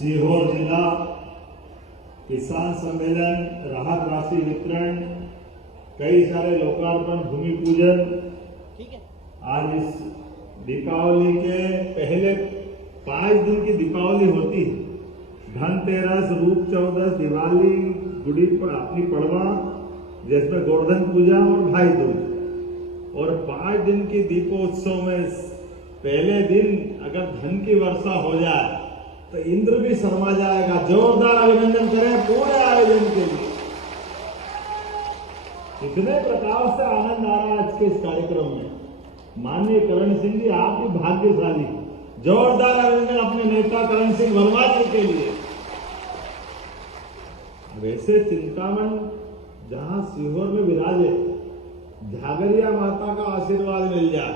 सीहोर जिला किसान सम्मेलन, राहत राशि वितरण, कई सारे लोकार्पण, भूमि पूजन। आज इस दीपावली के पहले 5 दिन की दीपावली होती है। धनतेरस, रूप चौदस, दिवाली, गुड़ी अपनी पड़वा, जिसमें गोवर्धन पूजा और भाई दूज। और 5 दिन की दीपोत्सव में पहले दिन अगर धन की वर्षा हो जाए तो इंद्र भी शर्मा जाएगा। जोरदार अभिनंदन करें पूरे आयोजन के लिए। इतने प्रकार से आनंद आ रहा है आज के इस कार्यक्रम में। माननीय करण सिंह जी, आप भी भाग्यशाली। जोरदार अभिनंदन अपने नेता करण सिंह वर्मा जी के लिए। वैसे चिंतामण जहां सीहोर में विराजे, झागरिया माता का आशीर्वाद मिल जाए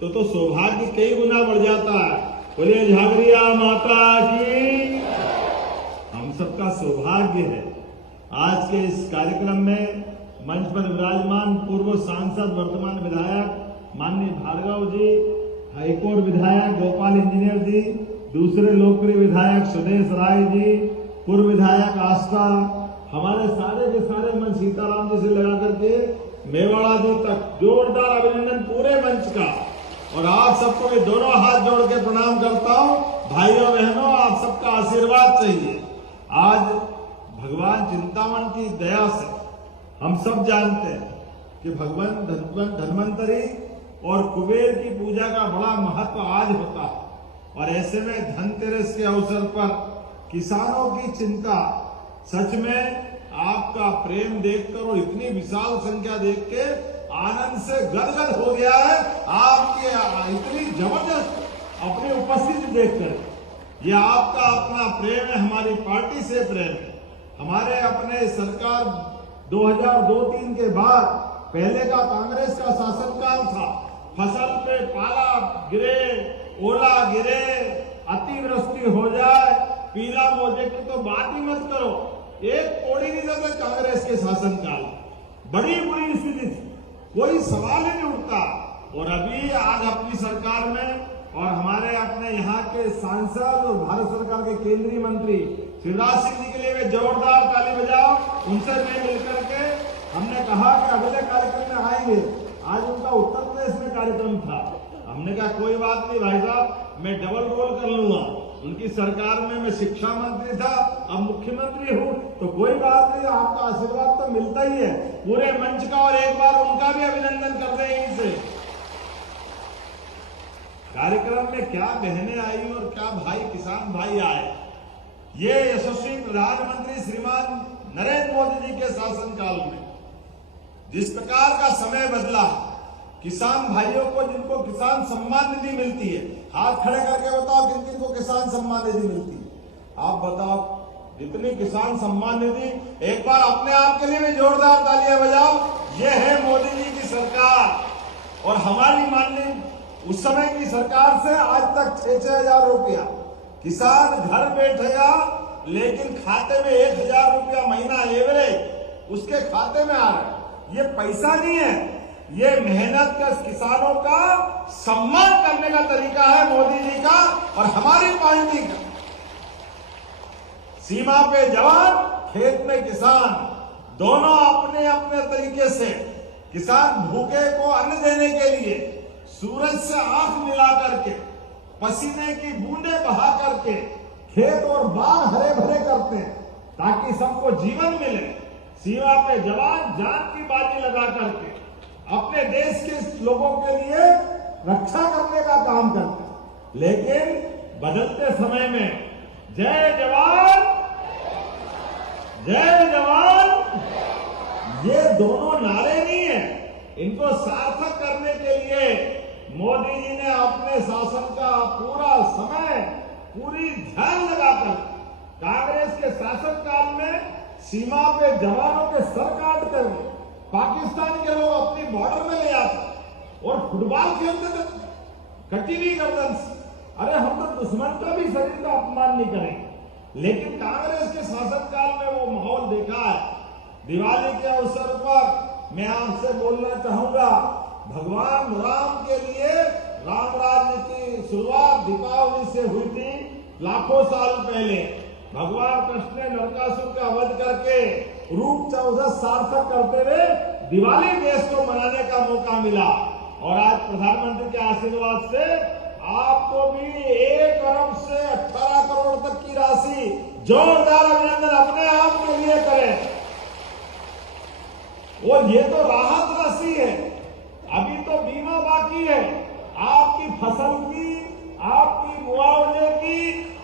तो सौभाग्य कई गुना बढ़ जाता है। बोलिए झागरिया माता की। हम सबका सौभाग्य है आज के इस कार्यक्रम में मंच पर विराजमान पूर्व सांसद, वर्तमान विधायक माननीय भार्गव जी, हाईकोर्ट विधायक गोपाल इंजीनियर जी, दूसरे लोकप्रिय विधायक सुदेश राय जी, पूर्व विधायक आस्था, हमारे सारे के सारे मंच सीताराम जी से लगा करके मेवाड़ा जी तक जोरदार अभिनंदन पूरे मंच का। और आप सबको भी दोनों हाथ जोड़ के प्रणाम करता हूं। भाइयों बहनों, आप सबका आशीर्वाद चाहिए। आज भगवान चिंतामण की दया से हम सब जानते हैं कि भगवान धन्वंतरी और कुबेर की पूजा का बड़ा महत्व आज होता है। और ऐसे में धनतेरस के अवसर पर किसानों की चिंता, सच में आपका प्रेम देखकर और इतनी विशाल संख्या देख के आनंद से गदगद हो गया है। आपके इतनी जबरदस्त अपनी उपस्थिति देखकर, ये आपका अपना प्रेम है, हमारी पार्टी से प्रेम है। हमारे अपने सरकार 2002-03 के बाद पहले का कांग्रेस का शासनकाल था। फसल पे पाला गिरे, ओला गिरे, अतिवृष्टि हो जाए, पीला मोजे की तो बात ही मत करो, एक कोड़ी नहीं देते कांग्रेस के शासनकाल। बड़ी बुरी स्थिति थी, कोई सवाल ही नहीं उठता। और अभी आज अपनी सरकार में और हमारे अपने यहाँ के सांसद और भारत सरकार के केंद्रीय मंत्री शिवराज सिंह जी के लिए वे जोरदार ताली बजाओ। उनसे मिलकर के हमने कहा कि अगले कार्यक्रम में आएंगे। आज उनका उत्तर प्रदेश में कार्यक्रम था। हमने कहा कोई बात नहीं भाई साहब, मैं डबल रोल कर लूंगा। उनकी सरकार में मैं शिक्षा मंत्री था, अब मुख्यमंत्री हूं, तो कोई बात नहीं, आपका आशीर्वाद तो मिलता ही है पूरे मंच का। और एक बार उनका भी अभिनंदन कर दें यहीं से। कार्यक्रम में क्या बहनें आई और क्या भाई, किसान भाई आए। ये यशस्वी प्रधानमंत्री श्रीमान नरेंद्र मोदी जी के शासनकाल में जिस प्रकार का समय बदला, किसान भाइयों को जिनको किसान सम्मान निधि मिलती है, हाथ खड़े करके बताओ किन किन को किसान सम्मान निधि मिलती है। आप बताओ जितनी किसान सम्मान निधि, एक बार अपने आप के लिए भी जोरदार तालियां बजाओ। ये है मोदी जी की सरकार। और हमारी माननीय उस समय की सरकार से आज तक 6-6 हजार रुपया किसान घर बैठेगा, लेकिन खाते में 1,000 रुपया महीना एवरेज उसके खाते में आ रहा है। ये पैसा नहीं है, ये मेहनत का किसानों का सम्मान करने का तरीका है मोदी जी का और हमारी पार्टी का। सीमा पे जवान, खेत में किसान, दोनों अपने अपने तरीके से किसान भूखे को अन्न देने के लिए सूरज से आंख मिला करके, पसीने की बूंदें बहा करके खेत और बाग हरे भरे करते हैं ताकि सबको जीवन मिले। सीमा पे जवान जान की बाजी लगा करके अपने देश के लोगों के लिए रक्षा करने का काम करते हैं। लेकिन बदलते समय में जय जवान जय जवान, ये दोनों नारे नहीं है। इनको सार्थक करने के लिए मोदी जी ने अपने शासन का पूरा समय, पूरी ध्यान लगाकर कांग्रेस के शासनकाल में सीमा पे जवानों के सर काट कर पाकिस्तान के लोग अपनी बॉर्डर में ले आते और फुटबॉल खेलते थे कटी हुई गर्दन से। अरे हम तो दुश्मन का भी शरीर का अपमान नहीं करेंगे, लेकिन कांग्रेस के शासनकाल में वो माहौल देखा है। दिवाली के अवसर पर मैं आपसे बोलना चाहूंगा, भगवान राम के लिए राम राज्य की शुरुआत दीपावली से हुई थी लाखों साल पहले। भगवान कृष्ण ने नरकासुर का वध करके रूप 14 सार्थक करते हुए दिवाली देश को मनाने का मौका मिला। और आज प्रधानमंत्री के आशीर्वाद से आपको भी 1 अरब से 18 करोड़ तक की राशि जोरदार अभिनंदन अपने आप के लिए करें। और ये तो राहत राशि है, अभी तो बीमा बाकी है। आपकी फसल की, आपकी मुआवजे की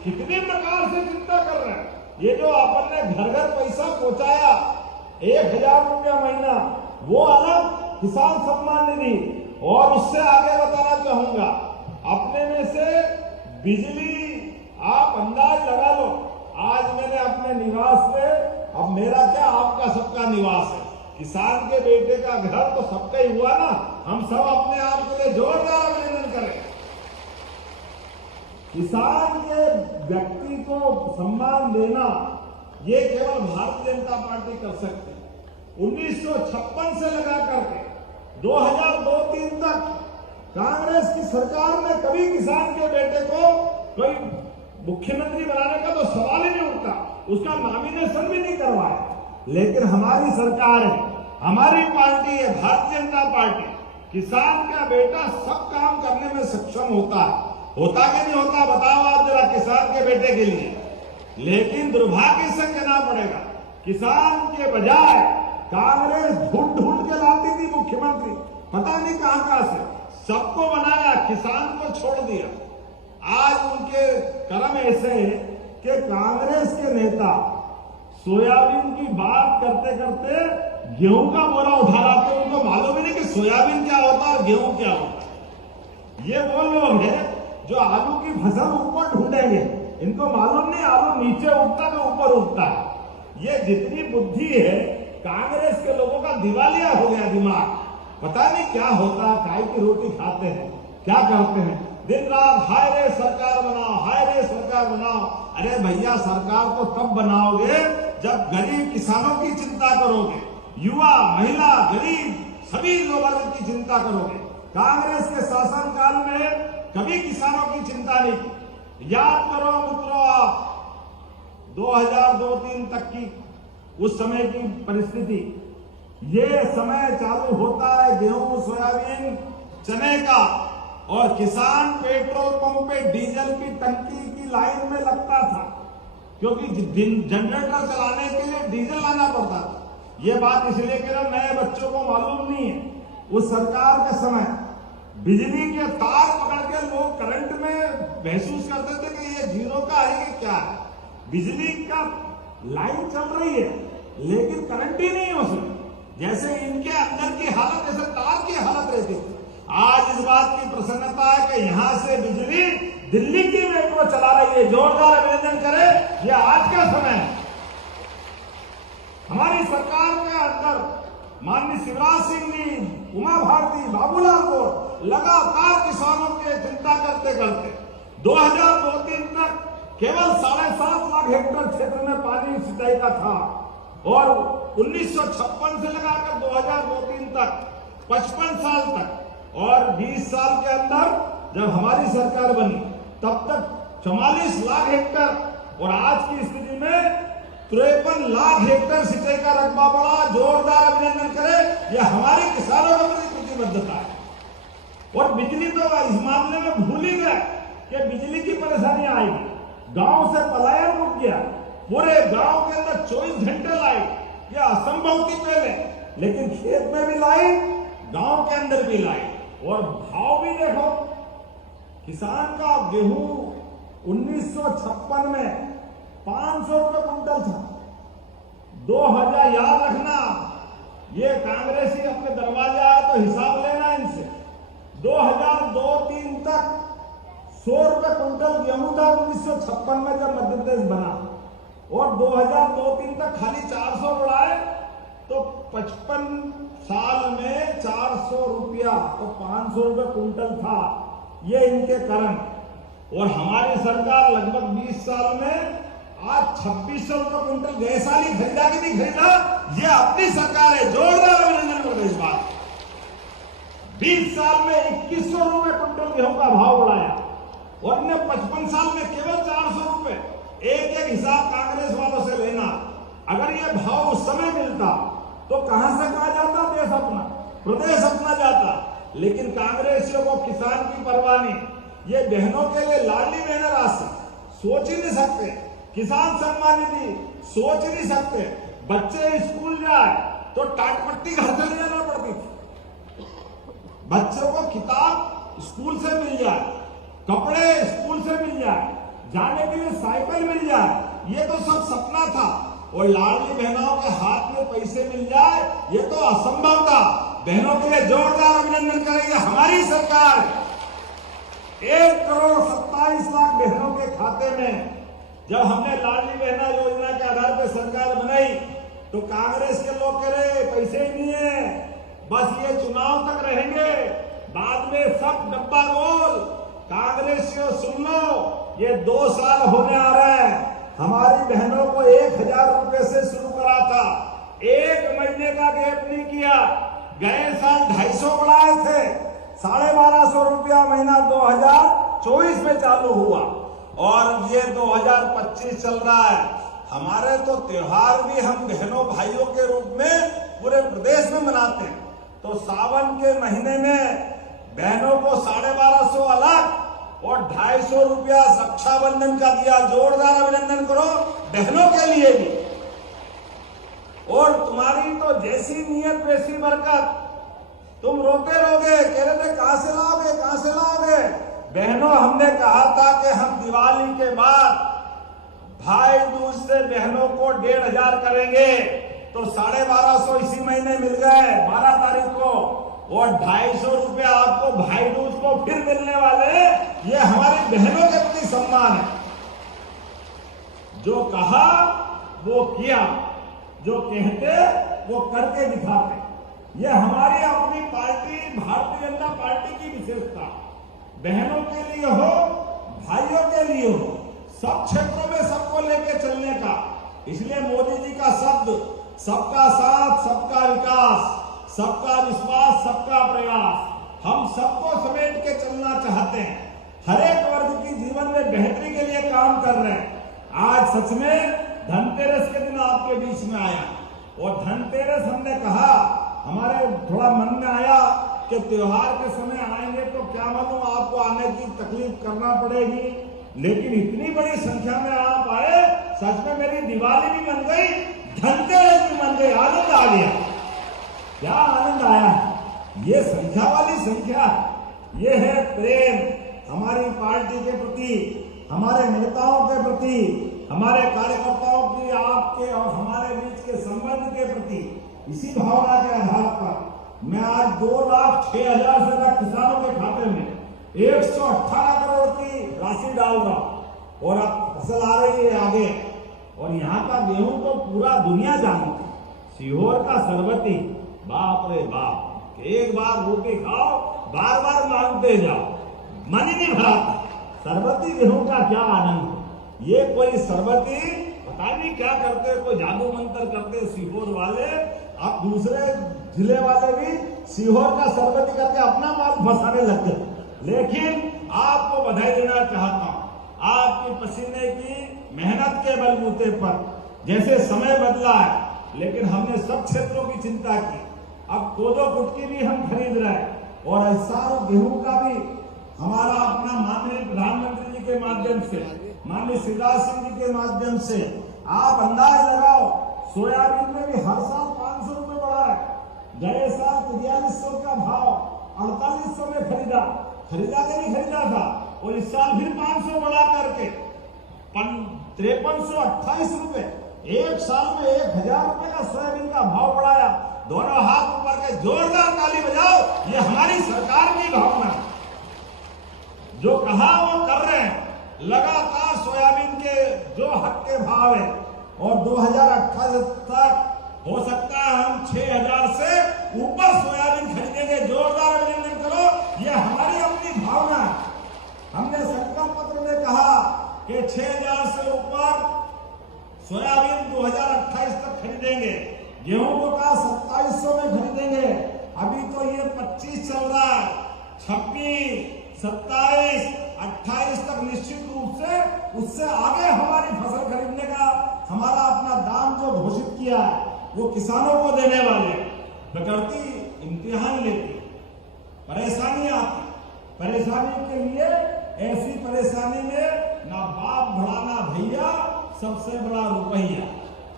कितने प्रकार से चिंता कर रहे हैं। ये जो अपन ने घर घर पैसा पहुंचाया 1000 रुपया महीना, वो अलग किसान सम्मान निधि। और उससे आगे बताना चाहूंगा, अपने में से बिजली आप अंदाज लगा लो। आज मैंने अपने निवास पे, अब मेरा क्या आपका सबका निवास है, किसान के बेटे का घर तो सबका ही हुआ ना। हम सब अपने आप के लिए जोरदार अभिनंदन करें। किसान के व्यक्ति को सम्मान देना ये केवल भारतीय जनता पार्टी कर सकती है। 1956 से लगा करके 2002-3 तक कांग्रेस की सरकार में कभी किसान के बेटे को कोई मुख्यमंत्री बनाने का तो सवाल ही नहीं उठता, उसका नॉमिनेशन भी नहीं करवाया। लेकिन हमारी सरकार है, हमारी पार्टी है भारतीय जनता पार्टी, किसान का बेटा सब काम करने में सक्षम होता है। होता कि नहीं होता बताओ आप जरा किसान के बेटे के लिए। लेकिन दुर्भाग्य से कहना पड़ेगा, किसान के बजाय कांग्रेस ढूंढ ढूंढ के लाती थी मुख्यमंत्री, पता नहीं कहां से, सबको बनाया, किसान को छोड़ दिया। आज उनके कर्म ऐसे हैं कि कांग्रेस के नेता सोयाबीन की बात करते करते गेहूं का बोरा उठा लाते, उनको मालूम ही नहीं कि सोयाबीन क्या होता है और गेहूं क्या होता है। ये वो लोग हैं जो आलू की फसल ऊपर ढूंढेंगे, इनको मालूम नहीं आलू नीचे उगता तो ऊपर उगता है। ये जितनी बुद्धि है कांग्रेस के लोगों का दिवालिया हो गया दिमाग, पता नहीं क्या होता है, काय की रोटी खाते हैं, क्या करते हैं, दिन रात हाय रे सरकार बनाओ, हाय रे सरकार बनाओ। अरे भैया सरकार तो तब बनाओगे जब गरीब किसानों की चिंता करोगे, युवा, महिला, गरीब सभी लोगों की चिंता करोगे। कांग्रेस के शासनकाल में कभी किसानों की चिंता नहीं की। याद करो मित्रों आप 2002-3 तक की उस समय की परिस्थिति, ये समय चालू होता है गेहूं, सोयाबीन, चने का, और किसान पेट्रोल पंप पे डीजल की टंकी की लाइन में लगता था, क्योंकि जनरेटर चलाने के लिए डीजल लाना पड़ता था। ये बात इसलिए कह रहा, नए बच्चों को मालूम नहीं है। उस सरकार के समय बिजली के तार पकड़ के लोग करंट में महसूस करते थे कि ये जीरो का है कि क्या है। बिजली का लाइन चल रही है लेकिन करंट ही नहीं है उसमें, जैसे इनके अंदर की हालत, जैसे तार की हालत रहती थी। आज इस बात की प्रसन्नता है कि यहां से बिजली दिल्ली की मेट्रो चला रही है, जोरदार अभिनंदन करें। यह आज का समय है। हमारी सरकार के अंदर माननीय शिवराज सिंह जी, उमा भारती, बाबूलाल गौर लगातार किसानों की चिंता करते करते 2002-3 तक केवल 7.5 लाख हेक्टेयर क्षेत्र में पानी सिंचाई का था, और 1956 से लगाकर 2002-3 तक 55 साल तक, और 20 साल के अंदर जब हमारी सरकार बनी तब तक 44 लाख हेक्टेयर, और आज की स्थिति में 53 लाख हेक्टेयर सिंचाई का रकबा बढ़ा। जोरदार अभिनंदन करें, यह हमारे किसानों के प्रति प्रतिबद्धता है। और बिजली तो इस मामले में भूल ही गया कि बिजली की परेशानी आएगी। गांव से पलायन रुक गया, पूरे गांव के अंदर 24 घंटे लाइट, यह असंभव थी पहले, लेकिन खेत में भी लाइट, गांव के अंदर भी लाइट। और भाव भी देखो, किसान का गेहूं 1956 में 500 रुपए कुंटल था। 2000 याद रखना, ये कांग्रेसी अपने दरवाजे आए तो हिसाब लेना इनसे। 2002-3 तक 100 रुपए कुंटल गेहूं था 1956 में जब मध्य प्रदेश बना, और 2002-3 तक खाली 400 बढ़ाए तो 55 साल में 400 रुपया, तो 500 रुपए कुंटल था। ये इनके कारण। और हमारी सरकार लगभग 20 साल में आज 2600 रुपए कुंटल गए साल ही खरीदा कि नहीं खरीदा, ये अपनी सरकार है। जोरदार अभिनंदन करो इस बात। 20 साल में 2100 रुपए कुंटल गेहूं का भाव बढ़ाया, और इन्हें 55 साल में केवल 400 रुपए। एक एक हिसाब कांग्रेस वालों से लेना। अगर ये भाव उस समय मिलता तो कहां से कहा जाता, देश अपना, प्रदेश अपना जाता। लेकिन कांग्रेसियों को किसान की परवाह नहीं। ये बहनों के लिए लाडली बहन राशि सोच ही नहीं सकते, किसान सम्मान निधि सोच ही नहीं सकते। बच्चे स्कूल जाए तो टाटपट्टी घर से ले जाना पड़ती थी। बच्चों को किताब स्कूल से मिल जाए, कपड़े स्कूल से मिल जाए, जाने के लिए साइकिल मिल जाए, ये तो सब सपना था। और लाडली बहनों के हाथ में पैसे मिल जाए, ये तो असंभव था। बहनों के लिए जोरदार अभिनंदन करेंगे हमारी सरकार। 1,27,00,000 बहनों के खाते में जब हमने लाडली बहना योजना के आधार पर सरकार बनाई तो कांग्रेस के लोग कह रहे पैसे ही नहीं है, बस ये चुनाव तक रहेंगे, बाद में सब डब्बा गोल। कांग्रेसियों सुन लो, ये 2 साल होने आ रहे हैं। हमारी बहनों को 1,000 रुपए से शुरू करा था, 1 महीने का गैप नहीं किया। गए साल 250 बढ़ाए थे, 1,250 रुपया महीना 2024 में चालू हुआ और ये 2025 चल रहा है। हमारे तो त्योहार भी हम बहनों भाइयों के रूप में पूरे प्रदेश में मनाते हैं। तो सावन के महीने में बहनों को 1,250 अलग और 250 रुपया रक्षाबंधन का दिया। जोरदार अभिनंदन करो बहनों के लिए भी। और तुम्हारी तो जैसी नीयत वैसी बरकत। तुम रोते रहोगे, कह रहे थे कहां से लाओगे, कहां से लाओगे। बहनों, हमने कहा था कि हम दिवाली के बाद भाई दूज से बहनों को 1,500 करेंगे, तो 1,250 इसी महीने मिल गए 12 तारीख को, और 250 रुपया आपको भाई दूज को फिर मिलने वाले। ये हमारी बहनों के प्रति सम्मान है। जो कहा वो किया, जो कहते वो करके दिखाते। ये हमारी अपनी पार्टी भारतीय जनता पार्टी की विशेषता। बहनों के लिए हो, भाइयों के लिए हो, सब क्षेत्रों में सबको लेके चलने का। इसलिए मोदी जी का शब्द सबका साथ, सबका विकास, सबका विश्वास, सबका प्रयास, हम सबको समेट के चलना चाहते हैं। हर एक वर्ग की जीवन में बेहतरी के लिए काम कर रहे हैं। आज सच में धनतेरस के दिन आपके बीच में आया, और धनतेरस हमने कहा, हमारे थोड़ा मन में आया कि त्योहार के समय आएंगे तो क्या मालूम आपको आने की तकलीफ करना पड़ेगी, लेकिन इतनी बड़ी संख्या में आप आए, सच में मेरी दिवाली भी बन गई, धनतेरस भी बन गई। आनंद आ गया, क्या आनंद आया है। ये संख्या वाली संख्या, ये है प्रेम हमारी पार्टी के प्रति, हमारे नेताओं के प्रति, हमारे कार्यकर्ताओं की, आपके और हमारे बीच के संबंध के प्रति। इसी भावना के आधार पर मैं आज 2,06,000 से ज्यादा किसानों के खाते में 118 करोड़ की राशि डाल रहा हूं। और अब फसल आ रही है आगे, और यहाँ का गेहूं तो पूरा दुनिया जानती है। सीहोर का सरबती, बाप रे बाप, एक बार रोटी खाओ, बार बार मांगते जाओ, मन ही नहीं भराता। सरबती गेहूं का क्या आनंद है। ये कोई सरबती पता नहीं क्या करते, कोई जादू मंत्र करते सीहोर वाले। अब दूसरे जिले वाले भी सीहोर का सरबती करके अपना माल फंसाने लग गए। लेकिन आपको बधाई देना चाहता हूं, आपकी पसीने की मेहनत के बलबूते पर जैसे समय बदला है, लेकिन हमने सब क्षेत्रों की चिंता की। अब कोदो कुटकी भी हम खरीद रहे हैं, और इस साल गेहूं का भी हमारा अपना माननीय प्रधानमंत्री जी के माध्यम से, माननीय शिवराज सिंह जी के माध्यम से, आप अंदाज लगाओ, सोयाबीन में भी हर साल 500 रुपए बढ़ा है। गए साल 4300 का भाव 4800 में खरीदा के नहीं खरीदा था, और इस साल फिर 500 बढ़ा करके 5328 रुपए। एक साल में 1,000 रुपए का सोयाबीन का भाव बढ़ाया। दोनों हाथ ऊपर के जोरदार ताली बजाओ, ये हमारी सरकार की भावना है। जो कहा वो कर रहे हैं। लगातार सोयाबीन के जो हक के भाव है, और 2028 तक हो सकता है हम 6,000 से ऊपर सोयाबीन खरीदेंगे। जोरदार अभिनंदन करो, ये हमारी अपनी भावना है। हमने संकल्प पत्र में कहा कि 6,000 से ऊपर सोयाबीन 2028 तक खरीदेंगे। गेहूं को कहा 2700 में खरीदेंगे। अभी तो ये 25 चल रहा है, 26, 27, 28 तक निश्चित रूप से उससे आगे हमारी फसल खरीदने का हमारा अपना दाम जो घोषित किया है वो किसानों को देने वाले बकरती इम्तिहान लेती, परेशानी आती। परेशानी के लिए ऐसी परेशानी में ना बाप बड़ा ना भैया, सबसे बड़ा रुपया।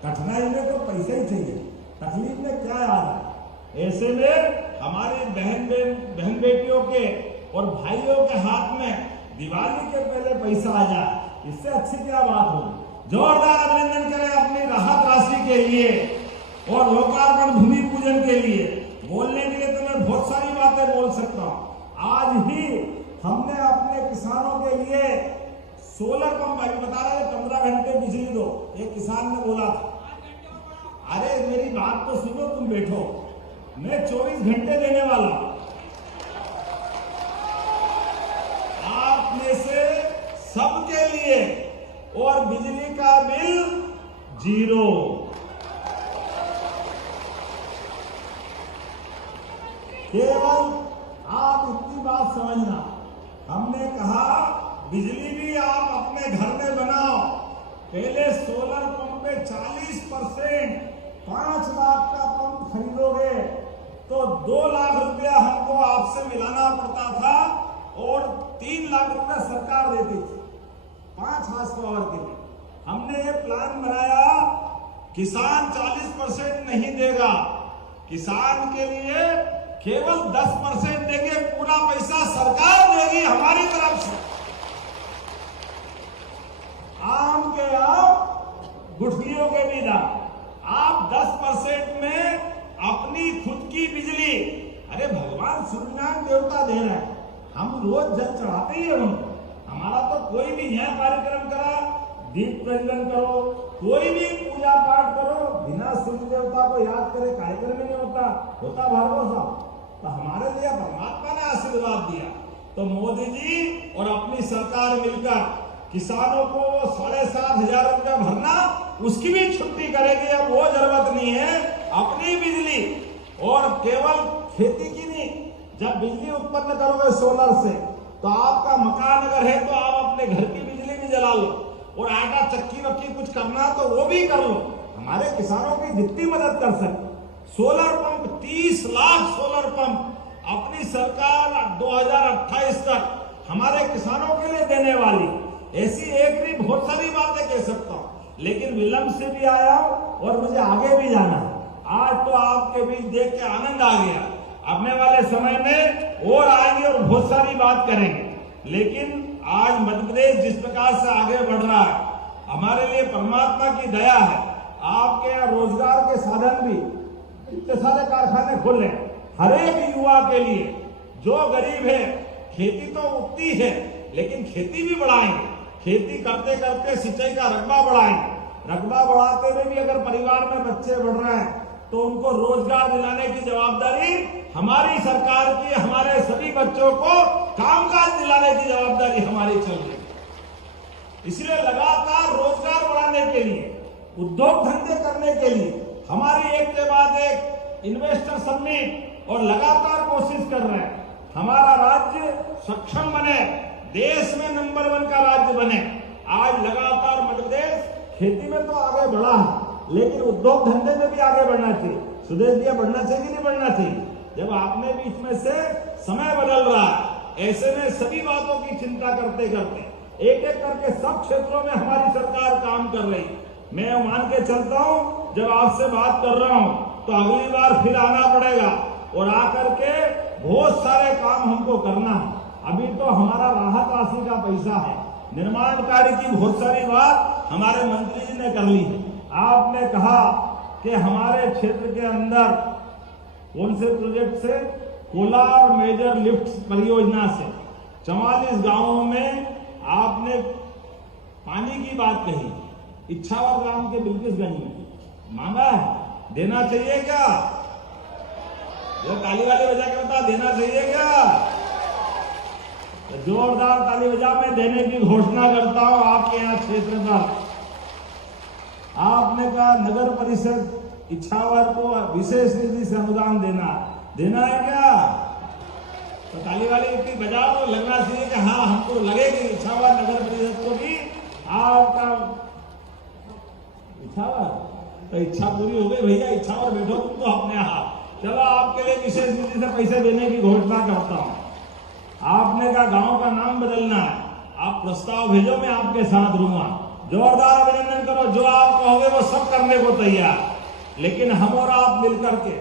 कठिनाई में तो पैसा ही चाहिए, तकलीफ में क्या आ रहा है। ऐसे में हमारी बहन बेटियों के और भाइयों के हाथ में दिवाली के पहले पैसा आ जाए, इससे अच्छी क्या बात होगी। जोरदार अभिनंदन करें अपनी राहत राशि के लिए और लोकार्पण भूमि पूजन के लिए। बोलने के लिए तो मैं बहुत सारी बातें बोल सकता हूँ। आज ही हमने अपने किसानों के लिए सोलर पंप, अभी बता रहे थे 15 घंटे बिजली दो, एक किसान ने बोला था। अरे मेरी बात तो सुनो, तुम बैठो, मैं 24 घंटे देने वाला हूं। आप में से सबके लिए, और बिजली का बिल 0। केवल आप इतनी बात समझना, हमने कहा बिजली भी आप अपने घर में बनाओ। पहले सोलर पंप पे 40%, 5 लाख का पंप खरीदोगे तो 2 लाख रुपया हमको आपसे मिलाना पड़ता था और 3 लाख रुपया सरकार देती थी 5 हार्स पावर के लिए। हमने ये प्लान बनाया, किसान 40% नहीं देगा, किसान के लिए केवल 10% देंगे, पूरा पैसा सरकार देगी हमारी तरफ से। आम के आम, गुठलियों के भी दाम। आप 10% में अपनी खुद की बिजली, अरे भगवान सूर्यनारायण देवता दे रहे हैं, हम रोज जल चढ़ाते ही है उनको। हमारा तो कोई भी यहाँ कार्यक्रम करा, दीप प्रज्वलन करो, कोई भी पूजा पाठ करो, बिना सूर्य देवता को याद करे कार्यक्रम ही नहीं होता भार्गव साहब। तो हमारे लिए परमात्मा ने आशीर्वाद दिया, तो मोदी जी और अपनी सरकार मिलकर किसानों को 7,500 रुपया भरना, उसकी भी छुट्टी करेगी। अब वो जरूरत नहीं है, अपनी बिजली, और केवल खेती की नहीं, जब बिजली उत्पन्न करोगे सोलर से, तो आपका मकान अगर है तो आप अपने घर की बिजली भी जला लो, और आटा चक्की वक्की कुछ करना तो वो भी कर लो। हमारे किसानों की जितनी मदद कर सकते। Solar pump 30 lakh solar pump अपनी सरकार 2028 तक हमारे किसानों के लिए देने वाली। ऐसी एक नहीं, बहुत सारी बातें कह सकता हूँ, लेकिन विलंब से भी आया हूं और मुझे आगे भी जाना है। आज तो आपके बीच देख के आनंद आ गया, आने वाले समय में और आएंगे और बहुत सारी बात करेंगे। लेकिन आज मध्य प्रदेश जिस प्रकार से आगे बढ़ रहा है, हमारे लिए परमात्मा की दया है। आपके यहाँ रोजगार के साधन भी, इतने सारे कारखाने खोले हर एक युवा के लिए। जो गरीब है, खेती तो उगती है, लेकिन खेती भी बढ़ाएंगे। खेती करते करते सिंचाई का रकबा बढ़ाएंगे। रकबा बढ़ाते हुए भी अगर परिवार में बच्चे बढ़ रहे हैं तो उनको रोजगार दिलाने की जवाबदारी हमारी सरकार की। हमारे सभी बच्चों को कामकाज दिलाने की जवाबदारी हमारी चल रही है। इसलिए लगातार रोजगार बढ़ाने के लिए, उद्योग धंधे करने के लिए हमारी एक के बाद एक इन्वेस्टर समिट और लगातार कोशिश कर रहे हैं। हमारा राज्य सक्षम बने, देश में नंबर 1 का राज्य बने। आज लगातार मध्य प्रदेश खेती में तो आगे बढ़ा है, लेकिन उद्योग धंधे में भी आगे बढ़ना चाहिए। सुदेश जी, बढ़ना चाहिए कि नहीं बढ़ना चाहिए? जब आपने भी इसमें से समय बदल रहा है, ऐसे में सभी बातों की चिंता करते करते एक एक करके सब क्षेत्रों में हमारी सरकार काम कर रही है। मैं मान के चलता हूं, जब आपसे बात कर रहा हूं तो अगली बार फिर आना पड़ेगा और आकर के बहुत सारे काम हमको करना है। अभी तो हमारा राहत राशि का पैसा है, निर्माण कार्य की बहुत सारी बात हमारे मंत्री जी ने कर ली है। आपने कहा कि हमारे क्षेत्र के अंदर कौन से प्रोजेक्ट से, कोलार मेजर लिफ्ट परियोजना से 44 गांवों में आपने पानी की बात कही। इच्छावर ग्राम के बिल्किसगंज में मांगा है, देना चाहिए क्या? वो ताली वाली बजा के बता, देना चाहिए क्या? तो जोरदार ताली बजा, मैं देने की घोषणा करता हूं आपके यहाँ क्षेत्र पर। आपने कहा नगर परिषद इच्छावर को विशेष निधि से अनुदान देना है क्या? तो ताली वाली इतनी बजाओ, लगना चाहिए कि हाँ हमको लगेगी इच्छावर नगर परिषद को भी आपका इच्छा तो इच्छा पूरी हो गई भैया, इच्छा और बैठो तुम तो अपने आप। चलो आपके लिए विशेष विधि से पैसे देने की घोषणा करता हूं। आपने कहा गांव का नाम बदलना है, आप प्रस्ताव भेजो, मैं आपके साथ रहूंगा। जोरदार अभिनंदन करो, जो आप कहोगे वो सब करने को तैयार। लेकिन हम और आप मिलकर के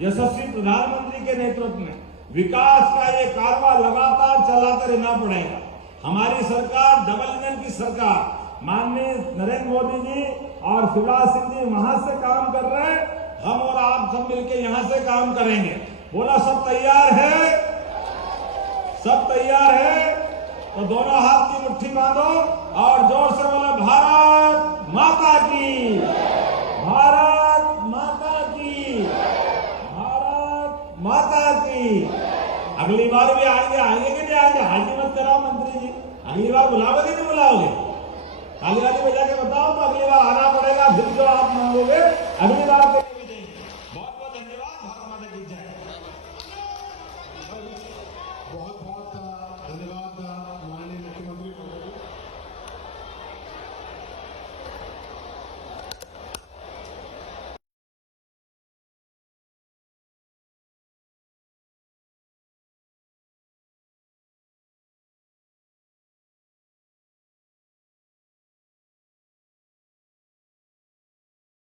यशस्वी प्रधानमंत्री के नेतृत्व में विकास का ये कारवा लगातार चलाते रहना पड़ेगा। हमारी सरकार डबल इंजन की सरकार, माननीय नरेंद्र मोदी जी और शिवराज सिंह जी वहां से काम कर रहे हैं, हम और आप सब मिलकर यहां से काम करेंगे। बोला सब तैयार है? सब तैयार है? तो दोनों हाथ की मुट्ठी बांधो और जोर से बोलो भारत माता की, भारत माता की, भारत माता की। अगली बार भी आएंगे कि नहीं आएंगे? हाजी मत कराओ मंत्री जी, अगली बार बुलाओगे कि नहीं बुलाओगे? ताली वाली बजा के बताओ तो अगली बार आना पड़ेगा, फिर जो आप मांगोगे अगली बार